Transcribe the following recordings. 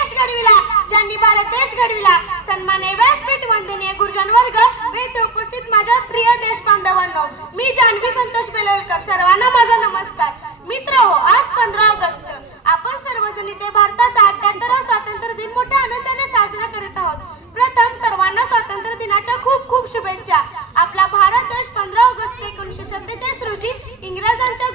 देश घडविला ज्यांनी भारत देश घडविला. सन्मान व्यासपीठ वंदनीय गुरुजन वर्ग वेद उपस्थित माझ्या प्रिय देश बांधवांनो मी जानवी संतोष बेलवेकर सर्वांना माझा नमस्कार. मित्र हो आज पंधरा ऑगस्ट. आपण सर्वजण इथे भारताचा अठ्याहत्तरावा स्वातंत्र्य दिन मोठ्या आनंदाने साजरा करत आहोत. प्रथम सर्वांना स्वातंत्र्य दिनाच्या खूप खूप शुभेच्छा. आपला भारत देश पंधरा ऑगस्ट एकोणीसशे सत्तेचाळीस रोजी इंग्रजांच्या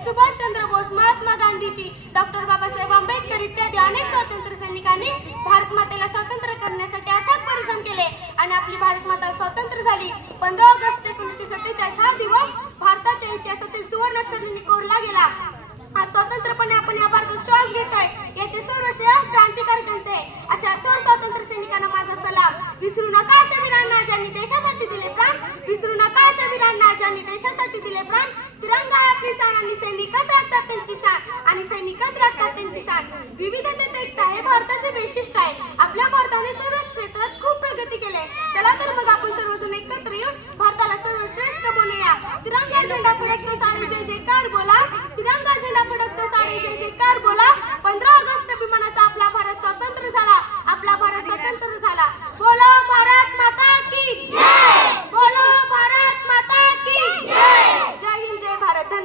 सुभाषचंद्र बोस महात्मा गांधीजी डॉक्टर बाबासाहेब आंबेडकर इत्यादी अनेक स्वातंत्र्य सैनिकांनी भारत मातेला स्वतंत्र करण्यासाठी अथक परिश्रम केले आणि आपली भारत माता स्वतंत्र झाली. पंधरा ऑगस्ट एकोणीसशे सत्तेचाळीस हा दिवस भारताच्या इतिहासातील सुवर्ण अक्षरांनी कोरला गेला. आज स्वतंत्रपणे आपण या भारतात श्वास घेतोय. याचे सर्व श्रेय क्रांतिकारकांचे अशा थोर स्वातंत्र्य सैनिकांना माझा सलाम. विसरू नका अशा वीरांना ज्यांनी देशासाठी दिले प्राण. विसरू नका अशा वीरांना ज्यांनी देशासाठी दिले प्राण. तिरंगा आहे आपली शान आणि सैनिकच राखतात शान आणि सैनिकच राखतात त्यांची शान. विविधतेत एकता हे भारताचे वैशिष्ट्य आहे. आपल्या भारताने सर्व क्षेत्रात खूप प्रगती केली चला तर मग आपण सर्वजण एकत्र येऊन भारताला सर्वश्रेष्ठ बनवूया तिरंगा झेंडा फडकतो सारे जय जयकार बोल